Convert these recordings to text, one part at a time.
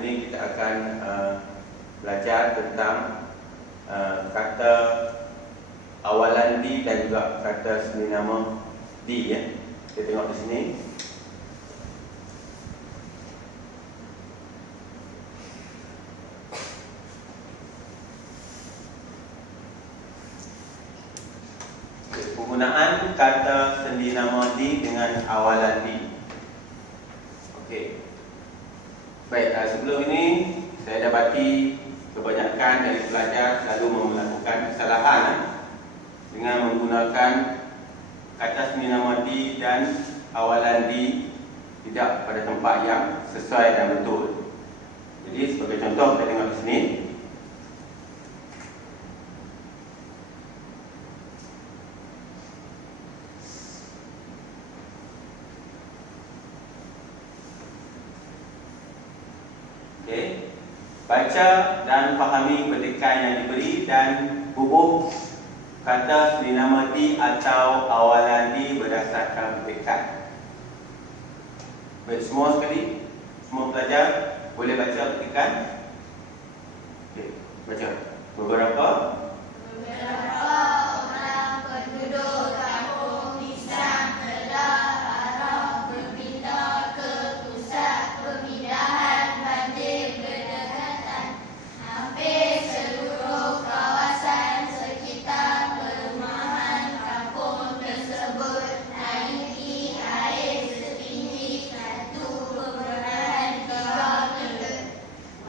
ini kita akan belajar tentang kata awalan di dan juga kata seni nama di, ya. Kita tengok di sini. Penggunaan kata sendi nama di dengan awalan di. Okey. Baik, sebelum ini saya dapati kebanyakan dari pelajar selalu melakukan kesalahan dengan menggunakan kata sendi nama di dan awalan di tidak pada tempat yang sesuai dan betul. Jadi sebagai contoh, kita tengok di sini. Baca dan fahami petikan yang diberi dan hubung kata sendi nama di atau awalan di berdasarkan petikan. Baik, semua sekali, semua pelajar boleh baca petikan. Okey, baca. Beberapa orang penduduk kampung Pisang telah arah berpindah ke pusat pemindahan banjir berdekatan. Hampir seluruh kawasan sekitar perumahan kampung tersebut naiki air setinggi 1.3 meter.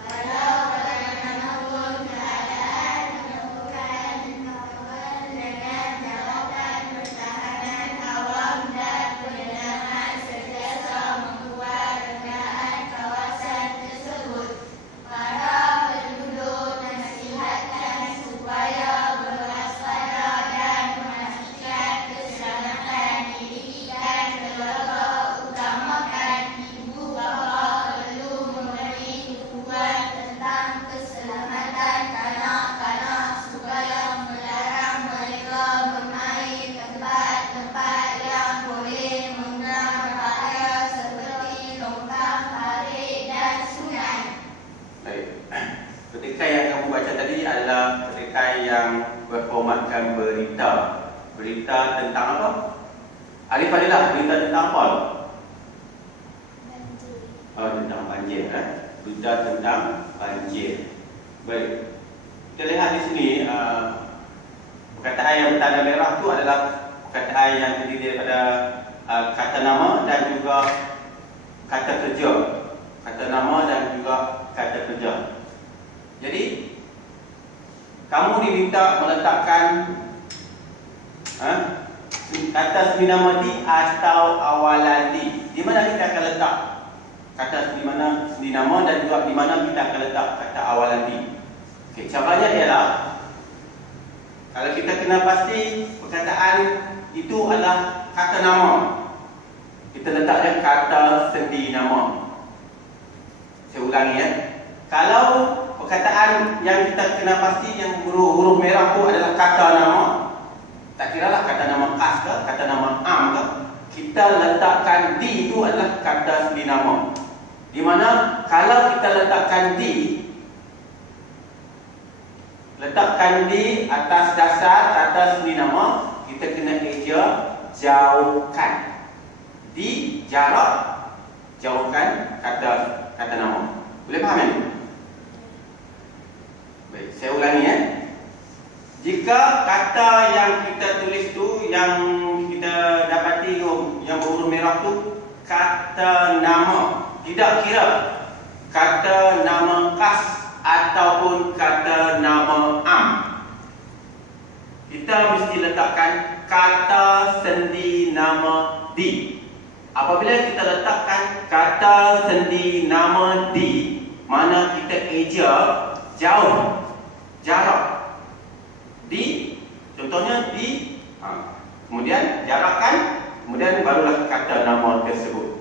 Walau bagaimanapun keadaan menemukan kawan dengan jawatan pertahanan awam dan penyerangan sentiasa membuat renggaan kawasan tersebut. Para penduduk nasihatkan supaya berwaspada dan memastikan keselamatan diri dan keluarga, utamakan ibu bapa perlu memberi dukungan tentang keselamatan kanak-kanak supaya melarang mereka bermain tempat-tempat yang boleh mengundang bahaya seperti longkang, parit dan sungai. baik. Petikan yang kamu baca tadi adalah petikan yang berformatkan berita. Berita tentang apa? Alif Fadilah, berita tentang apa? Oh, tentang banjir, berita tentang banjir. Baik. Kita lihat di sini perkataan yang bertanda merah itu adalah perkataan yang terdiri daripada kata nama dan juga kata kerja. Kata nama dan juga kata kerja. Jadi kamu diminta meletakkan kata sendi nama di atau awalan di. Di mana kita akan letak kata sendi nama dan juga di mana kita akan letak kata awalan di. Okey, caranya ialah kalau kita kena pasti perkataan itu adalah kata nama, kita letakkan kata sendi nama. Saya ulangi, ya. Kalau perkataan yang kita kena pasti yang huruf merah itu adalah kata nama, tak kiralah kata nama khas ke, kata nama am ke, kita letakkan di itu adalah kata sendi nama. Di mana kalau kita letakkan di atas dasar kata sendi nama, kita kena eja jauhkan. Di jarak, jauhkan kata nama. Boleh faham ini? Baik, saya ulangi, ya. Jika kata yang kita tulis tu, yang kita dapati yang berhuruf merah tu kata nama, tidak kira kata nama khas ataupun kata nama am, kita mesti letakkan kata sendi nama di. Apabila kita letakkan kata sendi nama di, mana kita eja jauh, jarak. Di, contohnya di, kemudian jarakkan, kemudian barulah kata nama tersebut.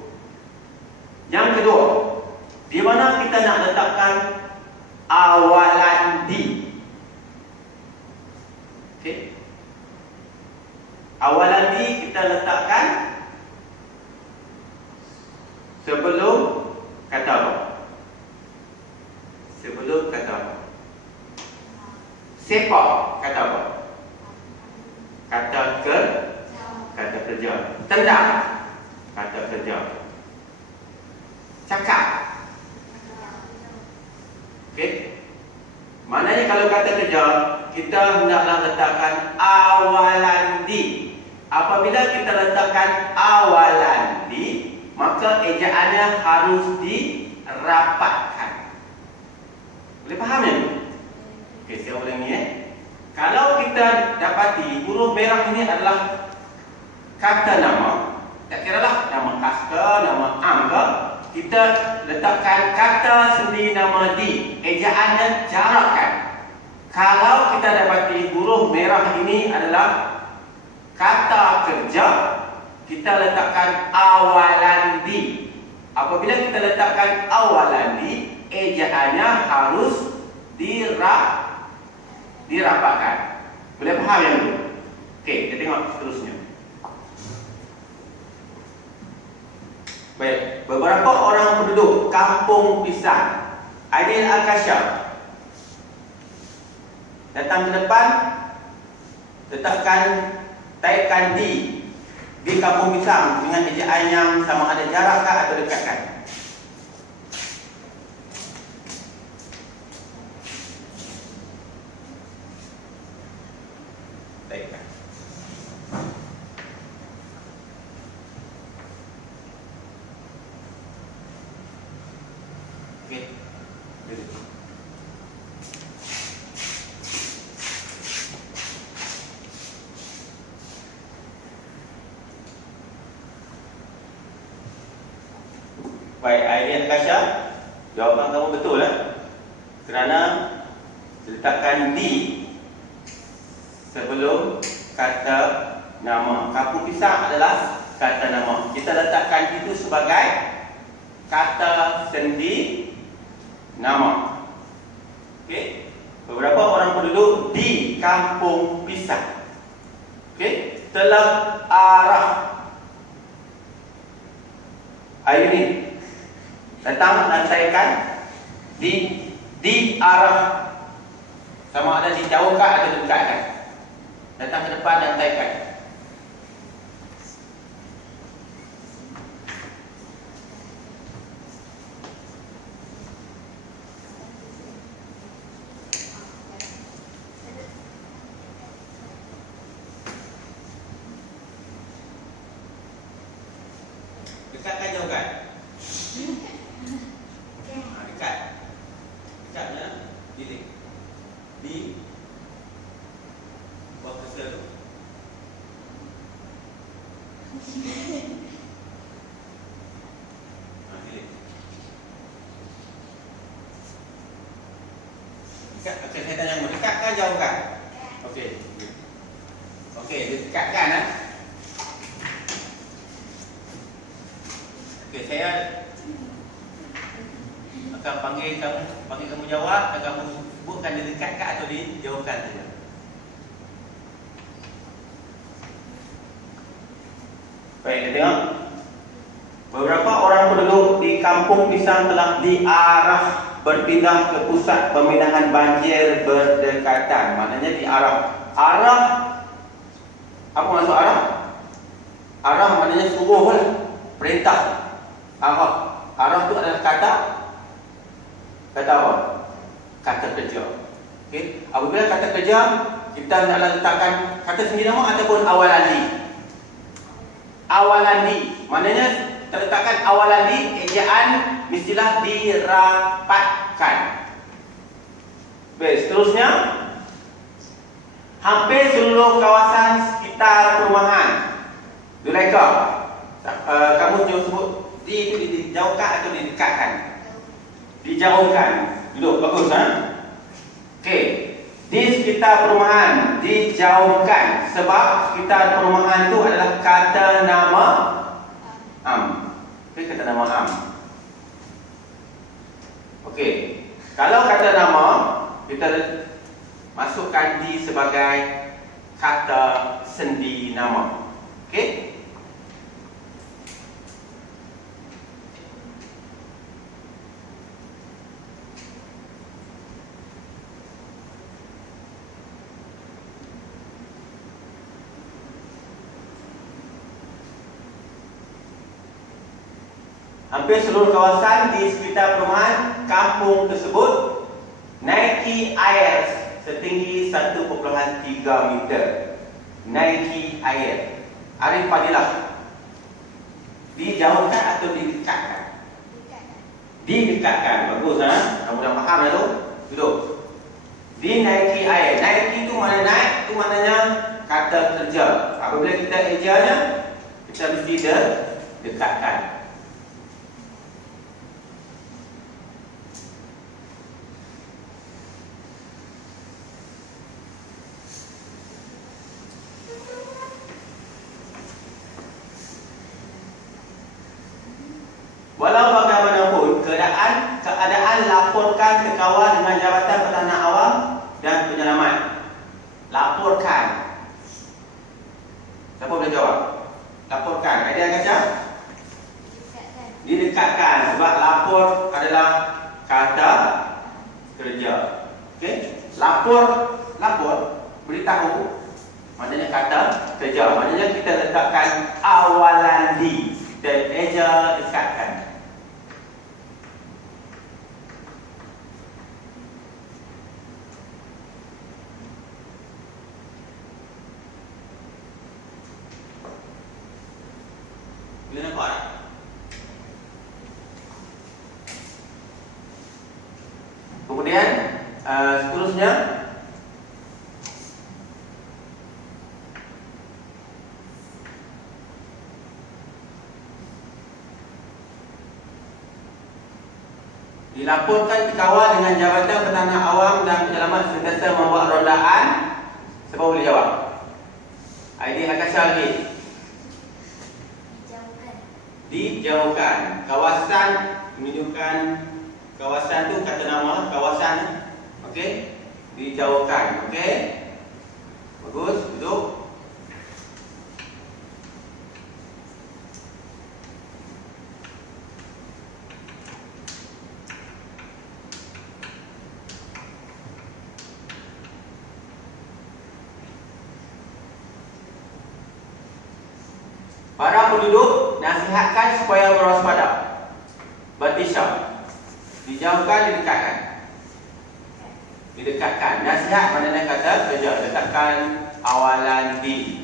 Yang kedua, di mana kita nak letakkan awalan di. Okey. Awalan di kita letakkan sebelum kata apa? Sepak kata apa? Kata kerja. Tendang kata kerja. Cakap. Okey. Maknanya kalau kata kerja, kita hendaklah letakkan awalan di. Apabila kita letakkan awalan di, maka ejaannya harus dirapatkan. Boleh faham ya? Okey, saya ulang ni Kalau kita dapati huruf merah ini adalah kata nama, tak kiralah nama kasta, nama angka, kita letakkan kata sendi nama di, ejaannya jarakkan. Kalau kita dapati huruf merah ini adalah kata kerja, kita letakkan awalan di. Apabila kita letakkan awalan di, ejaannya harus dirapatkan. Boleh faham yang itu? Okey, kita tengok seterusnya. Baik, beberapa orang penduduk Kampung Pisang, Aidil Al-Kasyaf, datang ke depan, taipkan di Kampung Pisang dengan ejaan yang sama ada jarakkah atau dekatkan. Taipkan. Okey. Baik, Aidil Al-Kasyaf, jawapan kamu betul kerana letakkan di sebelum kata nama. Kampung Pisang adalah kata nama. Kita letakkan itu sebagai kata sendi nama. Okey. Beberapa orang penduduk di Kampung Pisang. Okey, telah arah. Air ini datang dan taipkan di arah, sama ada dijauhkan atau dekatkan. Datang ke depan dan taipkan. Dekatkan, jauhkan. Dekat. Dekatnya di buat kesel tu. Dekat. Okey, saya tanya kamu, dekatkan, jauhkan. Okey. Okey, dekatkan Okey, saya akan panggil kamu jawab dan kamu sebutkan dia dekatkan atau dijauhkan saja. Baik, kita tengok. Beberapa orang penduduk di Kampung Pisang telah diarah berpindah ke pusat pemindahan banjir berdekatan. Maknanya diarah. Arah, apa maksud arah? Arah maknanya suruh lah, perintah. Arah itu adalah kata apa? Kata kerja. Okey, apabila kata kerja, kita nak letakkan kata sendi nama ataupun awalan di. Awalan di, maknanya terletakkan awalan di, ejaan mestilah dirapatkan. Baik, seterusnya, hampir seluruh kawasan sekitar perumahan Zulaikha, kamu sebut di itu dijauhkan atau didekatkan? Dijauhkan. Duduk, bagus Okey. Di sekitar perumahan dijauhkan, sebab sekitar perumahan itu adalah kata nama Okey, kata nama Okey. Kalau kata nama, kita masukkan di sebagai kata sendi nama. Okey? Hampir seluruh kawasan di sekitar perumahan kampung tersebut naiki air setinggi 1.3 meter. Naiki air. Arif Fadilah, dijauhkan atau didekatkan? Didekatkan. Bagus, ha? Kamu dah faham ya tu? Duduk. Dinaiki air. Naiki itu mana naik? Itu maknanya kata kerja. Apabila kita ejanya, kita mesti dekatkan. Walau bagaimanapun, keadaan laporkan ke kawan dengan Jabatan Pertahanan Awam dan Penyelamat. Laporkan. Siapa boleh jawab? Laporkan. Ada yang kata? Didekatkan. Sebab lapor adalah kata kerja. Okey? Lapor, beritahu. Maknanya kata kerja. Maknanya kita letakkan awalan di. Dan eja dekatkan. Boleh nampak tak? Kemudian seterusnya, dilaporkan ke kawal dengan Jabatan Pertahanan Awam dan Penyelamat sentiasa membuat rondaan. Siapa boleh jawab? Aidil Akasha lagi. Dijauhkan. Kawasan menunjukkan kawasan tu kata nama kawasan. Okey? Dijauhkan. Okey? Bagus, duduk. Para penduduk nasihatkan supaya berwaspada. Bertisyak. Dijauhkan, didekatkan. Didekatkan. Nasihat maknanya kata kerja. Letakkan awalan di.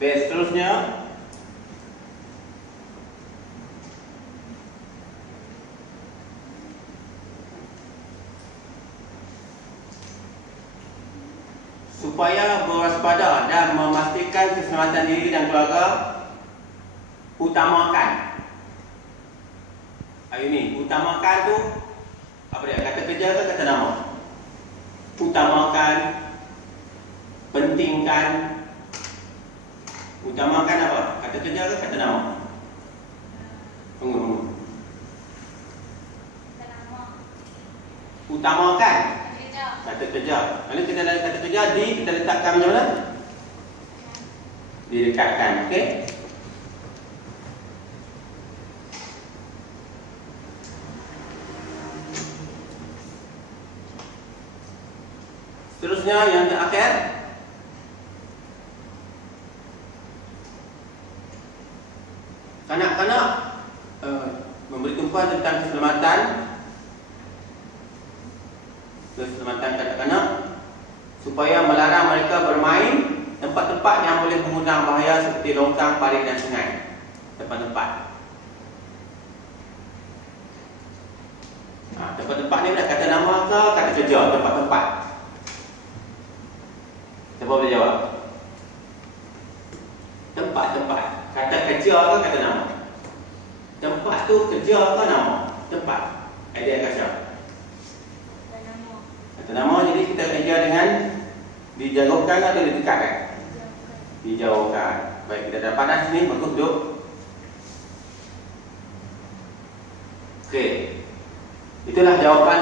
Baik, seterusnya supaya berwaspada dan memastikan keselamatan diri dan keluarga, utamakan. Ini utamakan tu apa dia? Kata kerja ke kata nama? Utamakan, pentingkan. Utamakan apa? Kata kerja ke kata nama? Tunggu. Utamakan kata kerja. Kalau kita ada kata kerja di, kita letakkan macam mana? Didekatkan. Okey? Seterusnya yang terakhir, kanak-kanak memberi tumpuan tentang keselamatan kanak-kanak supaya melarang mereka bermain tempat-tempat yang boleh mengundang bahaya seperti longkang, parit dan sungai. Tempat-tempat. Tempat-tempat ni nak kata nama ke kata kerja? Tempat-tempat. Siapa boleh jawab? Tempat-tempat. Kata kerja ke kata nama? Tempat tu kerja ke nama? Tempat. Idea Akasha. Kata nama, jadi kita kerja dengan dijauhkan atau didekatkan? Dijauhkan. Baik, kita dah panas ni, bagus duduk. Okey. Itulah jawapan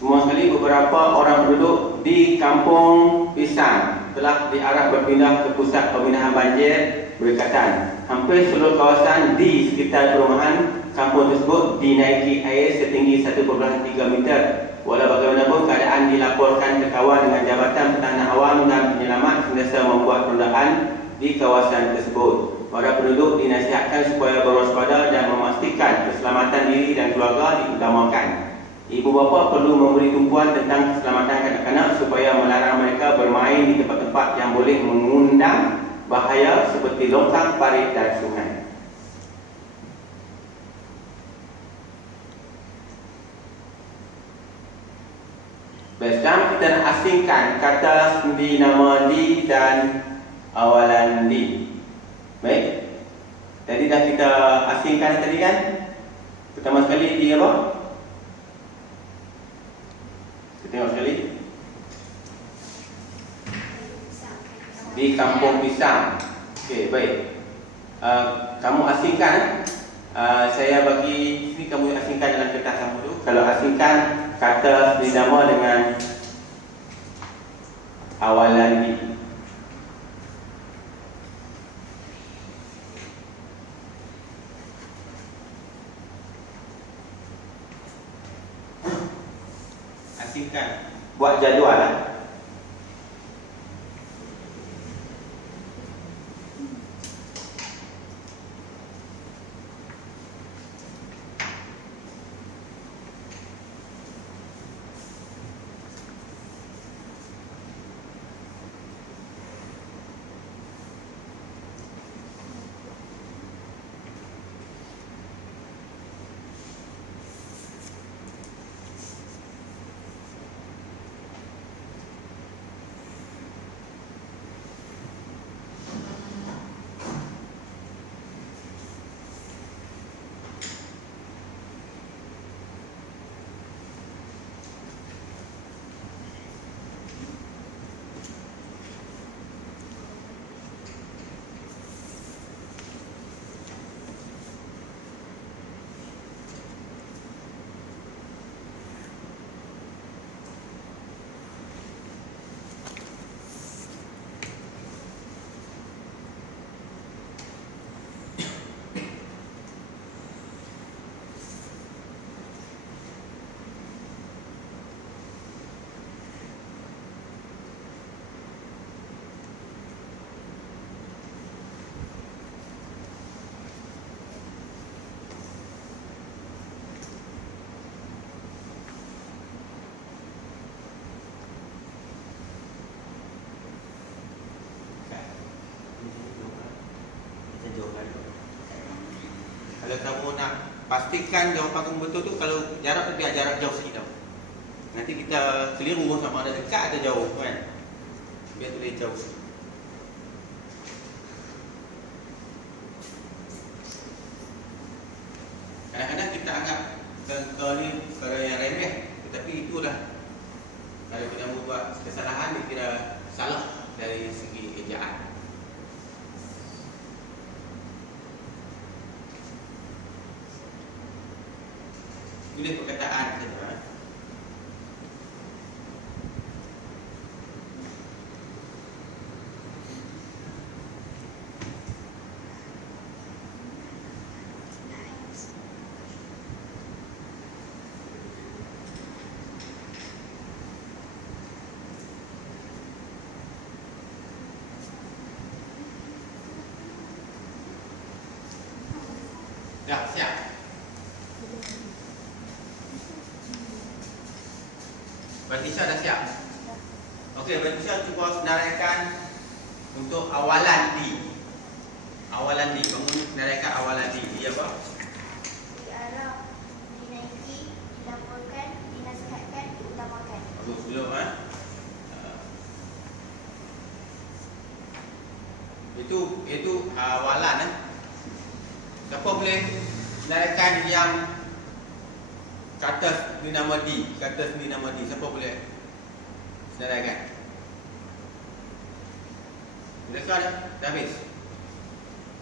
semua sekali beberapa orang penduduk di Kampung Pisang. telah diarah berpindah ke pusat pembinaan banjir berdekatan. Hampir seluruh kawasan di sekitar perumahan kampung tersebut dinaiki air setinggi 1.3 meter. Walau bagaimanapun, keadaan dilaporkan ke kawan dengan Jabatan Pertahanan Awam dan Penyelamat sentiasa membuat perundaan di kawasan tersebut. Para penduduk dinasihatkan supaya berwaspada dan memastikan keselamatan diri dan keluarga diutamakan. Ibu bapa perlu memberi tumpuan tentang keselamatan kanak-kanak supaya melarang mereka bermain di tempat-tempat yang boleh mengundang bahaya seperti longkang, parit dan sungai. Baik, sekarang kita nak asingkan kata sendi nama di dan awalan di. Baik, tadi dah kita asingkan tadi kan. Pertama sekali di apa? Kita tengok sekali. Di Kampung Pisang. Okey, baik. Kamu asingkan. Saya bagi sini kamu asingkan dalam kertas kamu tu. Kalau asingkan kata sendi nama dengan awalan di. Asingkan, buat jadual lah. Kalau kamu nak pastikan jawapan kamu betul tu, kalau jarak tu biar jarak jauh sikit tau. Nanti kita keliru sama ada dekat atau jauh kan. Biar tu dia jauh sikit. Kadang-kadang kita anggap kalau ni kalau yang remeh, tetapi itulah kalau kita buat kesalahan dikira salah dari segi ejaan. Pilih perkataan saja. Dah siap. Batisha dah siap? Okey, Batisha cuba senaraikan untuk awalan di. Awalan di, senaraikan awalan di. Dia apa? Diarah, dinaiki, dilaporkan, dinasihatkan, diutamakan. Bagus, belum Itu awalan Siapa boleh senaraikan yang kata sendi nama di, kata sendi nama di, siapa boleh senaraikan? Boleh dah habis?